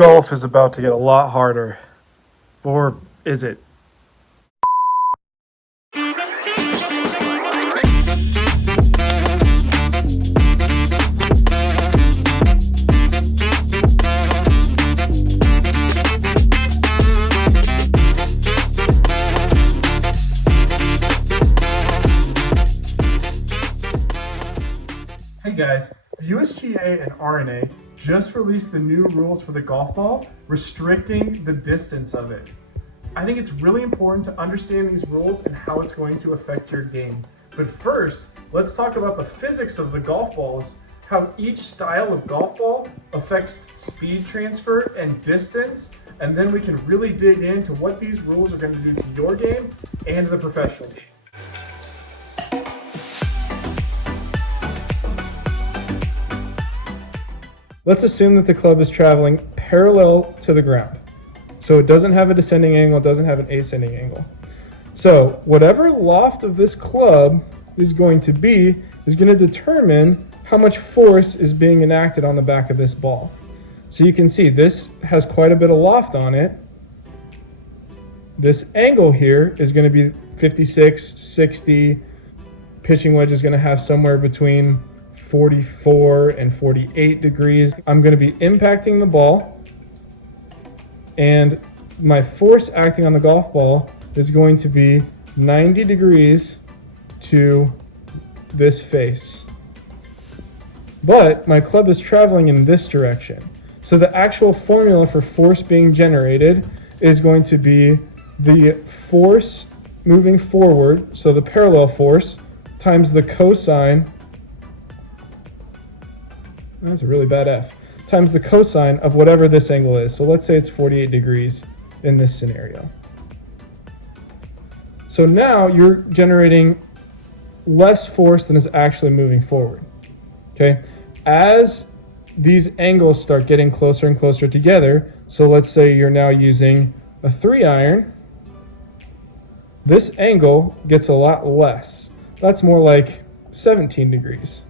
Golf is about to get a lot harder. Or is it? Hey guys, the USGA and RNA just released the new rules for the golf ball, restricting the distance of it. I think it's really important to understand these rules and how it's going to affect your game. But first, let's talk about the physics of the golf balls, how each style of golf ball affects speed transfer and distance, and then we can really dig into what these rules are going to do to your game and the professional game. Let's assume that the club is traveling parallel to the ground. So it doesn't have a descending angle, it doesn't have an ascending angle. So whatever loft of this club is going to be is going to determine how much force is being enacted on the back of this ball. So you can see this has quite a bit of loft on it. This angle here is going to be 56, 60. Pitching wedge is going to have somewhere between 44 and 48 degrees. I'm going to be impacting the ball, and my force acting on the golf ball is going to be 90 degrees to this face. But my club is traveling in this direction. So the actual formula for force being generated is going to be the force moving forward, so the parallel force, times the cosine. That's a really bad F. Times the cosine of whatever this angle is. So let's say it's 48 degrees in this scenario. So now you're generating less force than is actually moving forward. Okay? As these angles start getting closer and closer together, so let's say you're now using a 3-iron, this angle gets a lot less. That's more like 17 degrees.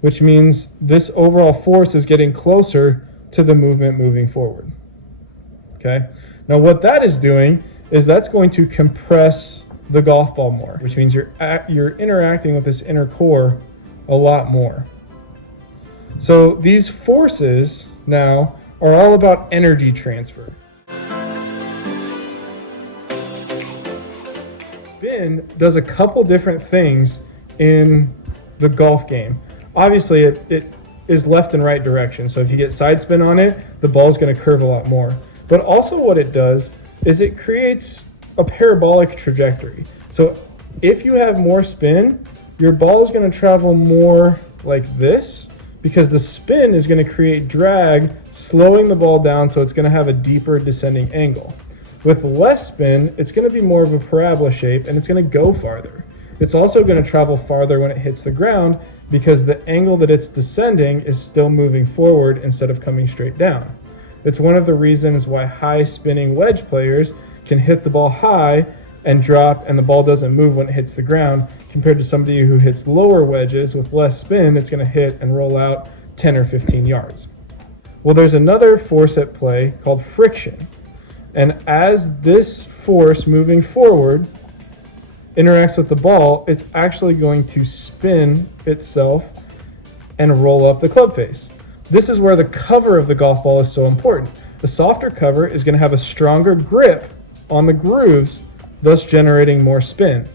Which means this overall force is getting closer to the movement moving forward. Okay? Now what that is doing is that's going to compress the golf ball more, which means you're interacting with this inner core a lot more. So these forces now are all about energy transfer. Spin does a couple different things in the golf game. Obviously, it is left and right direction. So if you get side spin on it, the ball is going to curve a lot more. But also what it does is it creates a parabolic trajectory. So if you have more spin, your ball is going to travel more like this because the spin is going to create drag, slowing the ball down, so it's going to have a deeper descending angle. With less spin, it's going to be more of a parabola shape and it's going to go farther. It's also going to travel farther when it hits the ground because the angle that it's descending is still moving forward instead of coming straight down. It's one of the reasons why high spinning wedge players can hit the ball high and drop and the ball doesn't move when it hits the ground, compared to somebody who hits lower wedges with less spin, it's going to hit and roll out 10 or 15 yards. Well, there's another force at play called friction. And as this force moving forward interacts with the ball, it's actually going to spin itself and roll up the club face. This is where the cover of the golf ball is so important. The softer cover is going to have a stronger grip on the grooves, thus generating more spin.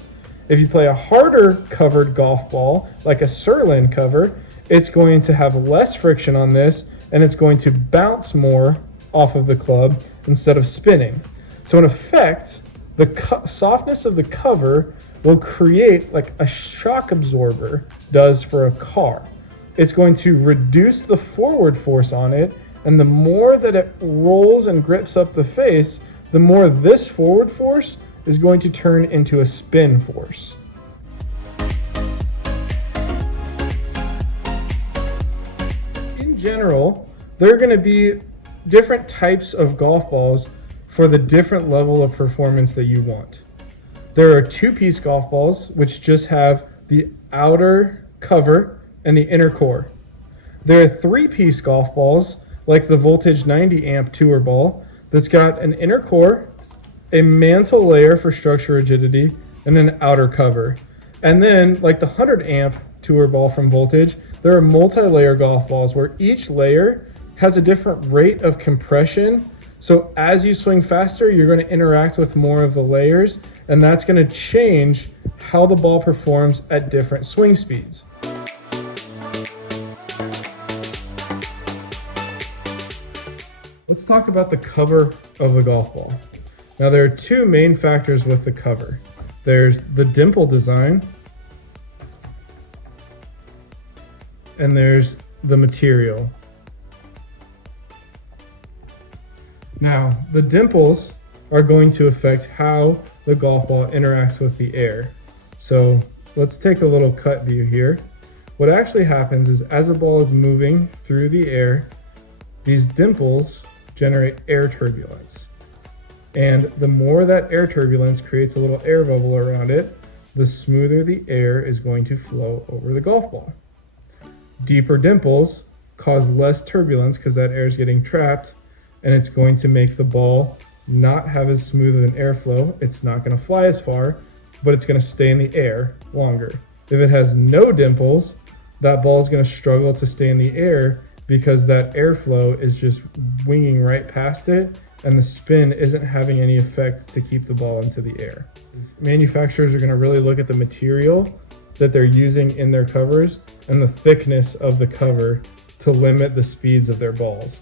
If you play a harder covered golf ball, like a Sirlin cover, it's going to have less friction on this and it's going to bounce more off of the club instead of spinning. So in effect, the softness of the cover will create like a shock absorber does for a car. It's going to reduce the forward force on it, and the more that it rolls and grips up the face, the more this forward force is going to turn into a spin force. In general, there are going to be different types of golf balls for the different level of performance that you want. There are 2-piece golf balls, which just have the outer cover and the inner core. There are 3-piece golf balls like the voltage 90 amp tour ball that's got an inner core, a mantle layer for structure rigidity, and an outer cover. And then like the 100 amp tour ball from Voltage, there are multi-layer golf balls where each layer has a different rate of compression. So as you swing faster, you're going to interact with more of the layers, and that's going to change how the ball performs at different swing speeds. Let's talk about the cover of the golf ball. Now there are two main factors with the cover. There's the dimple design, and there's the material. Now, the dimples are going to affect how the golf ball interacts with the air. So let's take a little cut view here. What actually happens is as a ball is moving through the air, these dimples generate air turbulence. And the more that air turbulence creates a little air bubble around it, the smoother the air is going to flow over the golf ball. Deeper dimples cause less turbulence because that air is getting trapped, and it's going to make the ball not have as smooth of an airflow. It's not going to fly as far, but it's going to stay in the air longer. If it has no dimples, that ball is going to struggle to stay in the air because that airflow is just winging right past it, and the spin isn't having any effect to keep the ball into the air. Manufacturers are going to really look at the material that they're using in their covers and the thickness of the cover to limit the speeds of their balls.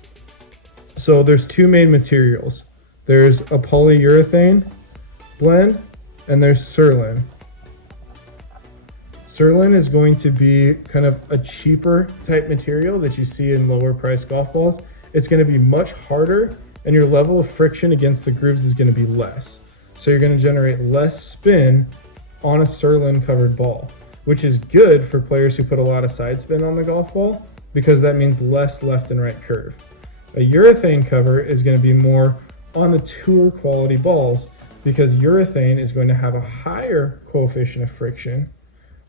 So there's two main materials. There's a polyurethane blend and there's Surlyn. Surlyn is going to be kind of a cheaper type material that you see in lower priced golf balls. It's going to be much harder, and your level of friction against the grooves is going to be less. So you're going to generate less spin on a Surlyn covered ball, which is good for players who put a lot of side spin on the golf ball because that means less left and right curve. A urethane cover is going to be more on the tour quality balls because urethane is going to have a higher coefficient of friction,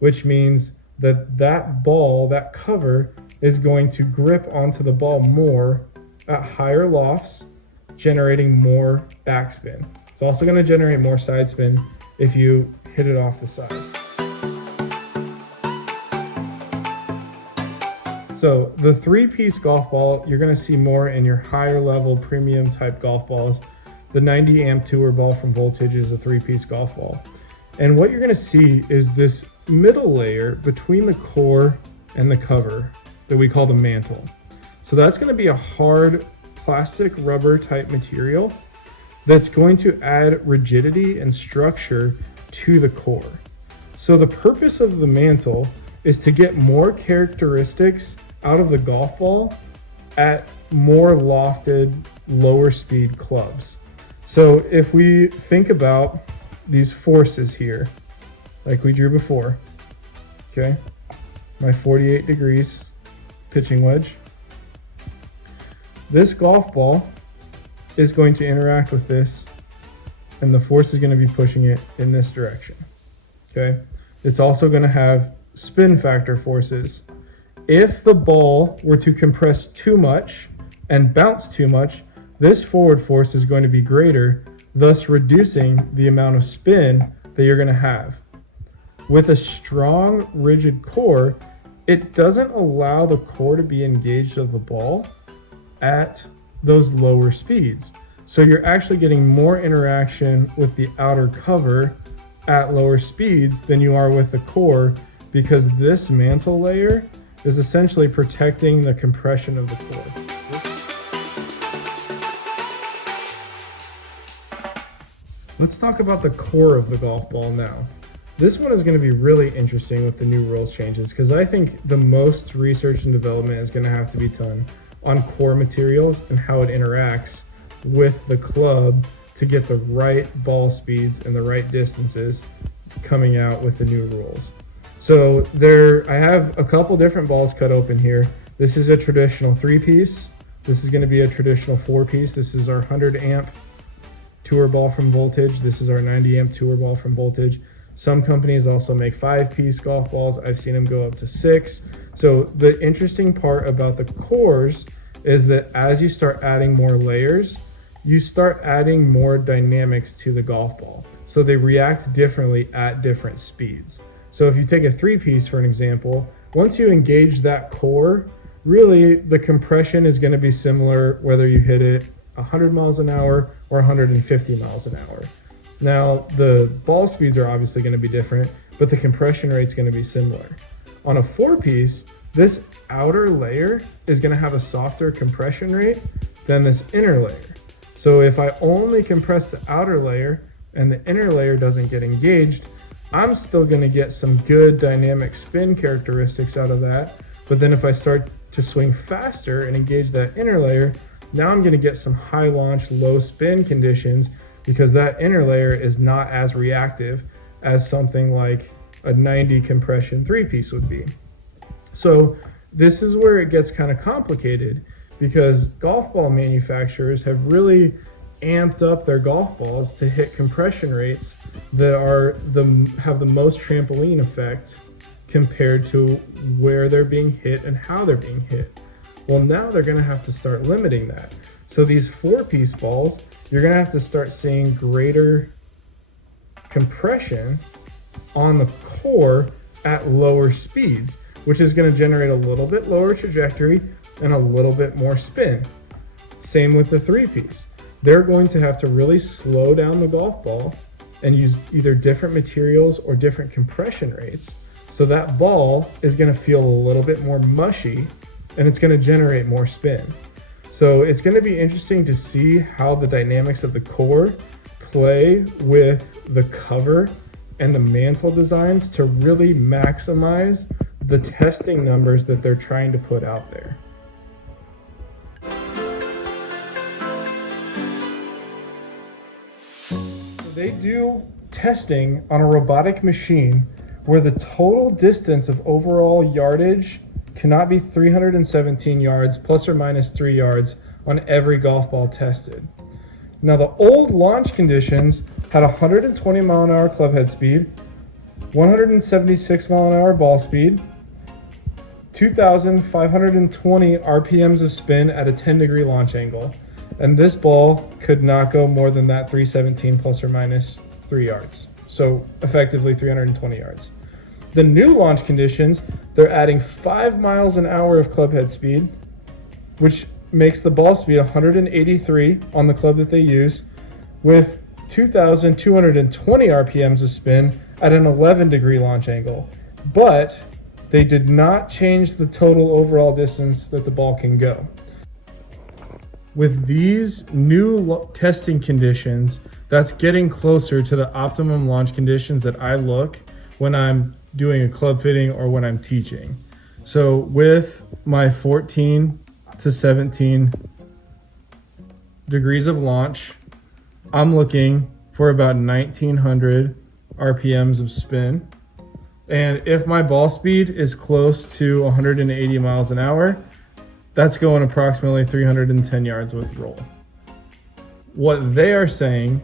which means that that ball, that cover, is going to grip onto the ball more at higher lofts, generating more backspin. It's also going to generate more side spin if you hit it off the side. So the three-piece golf ball, you're going to see more in your higher level premium type golf balls. The 90 amp tour ball from Voltage is a three-piece golf ball. And what you're going to see is this middle layer between the core and the cover that we call the mantle. So that's going to be a hard plastic rubber type material that's going to add rigidity and structure to the core. So the purpose of the mantle is to get more characteristics out of the golf ball at more lofted, lower speed clubs. So if we think about these forces here, like we drew before, okay, my 48 degrees pitching wedge, this golf ball is going to interact with this, and the force is going to be pushing it in this direction, okay? It's also going to have spin factor forces. If the ball were to compress too much and bounce too much, this forward force is going to be greater, thus reducing the amount of spin that you're going to have. With a strong, rigid core, it doesn't allow the core to be engaged of the ball at those lower speeds. So you're actually getting more interaction with the outer cover at lower speeds than you are with the core, because this mantle layer is essentially protecting the compression of the core. Let's talk about the core of the golf ball now. This one is going to be really interesting with the new rules changes, because I think the most research and development is going to have to be done on core materials and how it interacts with the club to get the right ball speeds and the right distances coming out with the new rules. So I have a couple different balls cut open here. This is a traditional 3-piece. This is going to be a traditional 4-piece. This is our 100 amp tour ball from Voltage. This is our 90 amp tour ball from Voltage. Some companies also make 5-piece golf balls. I've seen them go up to 6. So the interesting part about the cores is that as you start adding more layers, you start adding more dynamics to the golf ball. So they react differently at different speeds. So if you take a 3-piece for an example, once you engage that core, really the compression is going to be similar whether you hit it 100 miles an hour or 150 miles an hour. Now the ball speeds are obviously going to be different, but the compression rate's going to be similar. On a 4-piece, this outer layer is going to have a softer compression rate than this inner layer. So if I only compress the outer layer and the inner layer doesn't get engaged, I'm still going to get some good dynamic spin characteristics out of that. But then if I start to swing faster and engage that inner layer, now I'm going to get some high launch, low spin conditions because that inner layer is not as reactive as something like a 90 compression 3-piece would be. So this is where it gets kind of complicated because golf ball manufacturers have really amped up their golf balls to hit compression rates that have the most trampoline effect compared to where they're being hit and how they're being hit. Well, now they're going to have to start limiting that. So these 4-piece balls, you're going to have to start seeing greater compression on the core at lower speeds, which is going to generate a little bit lower trajectory and a little bit more spin. Same with the 3-piece. They're going to have to really slow down the golf ball and use either different materials or different compression rates. So that ball is going to feel a little bit more mushy and it's going to generate more spin. So it's going to be interesting to see how the dynamics of the core play with the cover and the mantle designs to really maximize the testing numbers that they're trying to put out there. They do testing on a robotic machine where the total distance of overall yardage cannot be 317 yards plus or minus 3 yards on every golf ball tested. Now the old launch conditions had 120 mile an hour club head speed, 176 mile an hour ball speed, 2,520 RPMs of spin at a 10-degree launch angle. And this ball could not go more than that 317 plus or minus 3 yards. So effectively 320 yards. The new launch conditions, they're adding 5 miles an hour of club head speed, which makes the ball speed 183 on the club that they use, with 2,220 RPMs of spin at an 11-degree launch angle. But they did not change the total overall distance that the ball can go. With these new testing conditions, that's getting closer to the optimum launch conditions that I look when I'm doing a club fitting or when I'm teaching. So with my 14 to 17 degrees of launch, I'm looking for about 1900 RPMs of spin. And if my ball speed is close to 180 miles an hour, that's going approximately 310 yards with roll. What they are saying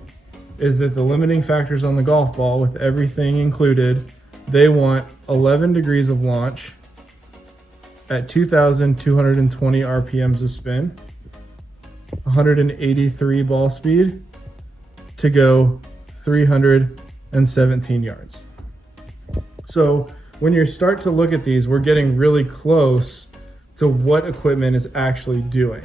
is that the limiting factors on the golf ball, with everything included, they want 11 degrees of launch at 2,220 RPMs of spin, 183 ball speed to go 317 yards. So when you start to look at these, we're getting really close to what equipment is actually doing.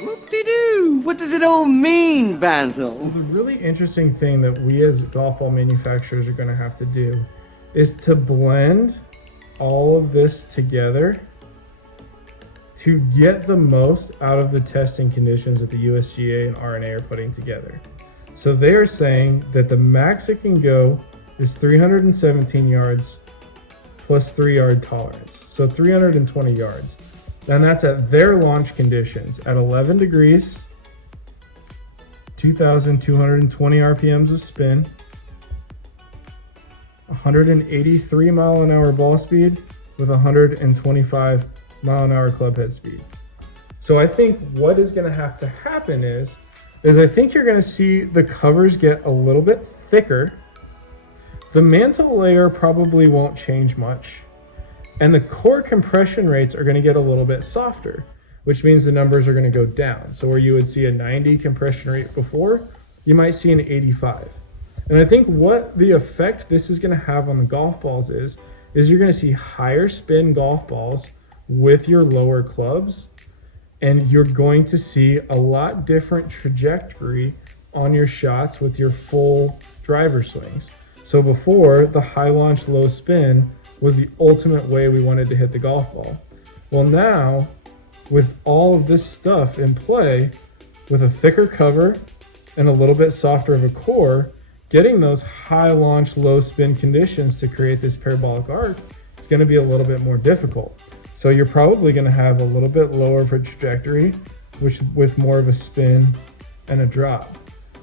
Whoop-de-doo! What does it all mean, Mantle? The really interesting thing that we as golf ball manufacturers are going to have to do is to blend all of this together to get the most out of the testing conditions that the USGA and RNA are putting together. So they are saying that the max it can go is 317 yards plus 3-yard tolerance. So 320 yards. And that's at their launch conditions at 11 degrees, 2,220 RPMs of spin, 183 mile an hour ball speed with 125 mile an hour club head speed. So I think what is going to have to happen is I think you're going to see the covers get a little bit thicker. The mantle layer probably won't change much. And the core compression rates are going to get a little bit softer, which means the numbers are going to go down. So where you would see a 90 compression rate before, you might see an 85. And I think what the effect this is going to have on the golf balls is you're going to see higher spin golf balls with your lower clubs, and you're going to see a lot different trajectory on your shots with your full driver swings. So before, the high launch, low spin was the ultimate way we wanted to hit the golf ball. Well, now, with all of this stuff in play, with a thicker cover and a little bit softer of a core, getting those high launch, low spin conditions to create this parabolic arc is going to be a little bit more difficult. So you're probably going to have a little bit lower of a trajectory, which with more of a spin and a drop.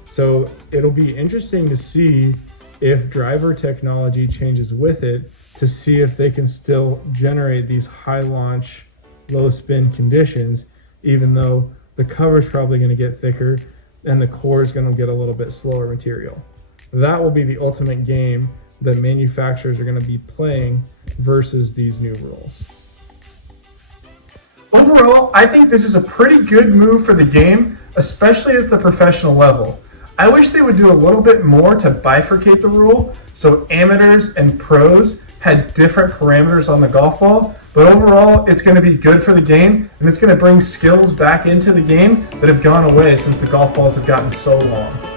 So it'll be interesting to see if driver technology changes with it to see if they can still generate these high launch, low spin conditions, even though the cover is probably going to get thicker and the core is going to get a little bit slower material. That will be the ultimate game that manufacturers are going to be playing versus these new rules. Overall, I think this is a pretty good move for the game, especially at the professional level. I wish they would do a little bit more to bifurcate the rule so amateurs and pros had different parameters on the golf ball, but overall it's going to be good for the game, and it's going to bring skills back into the game that have gone away since the golf balls have gotten so long.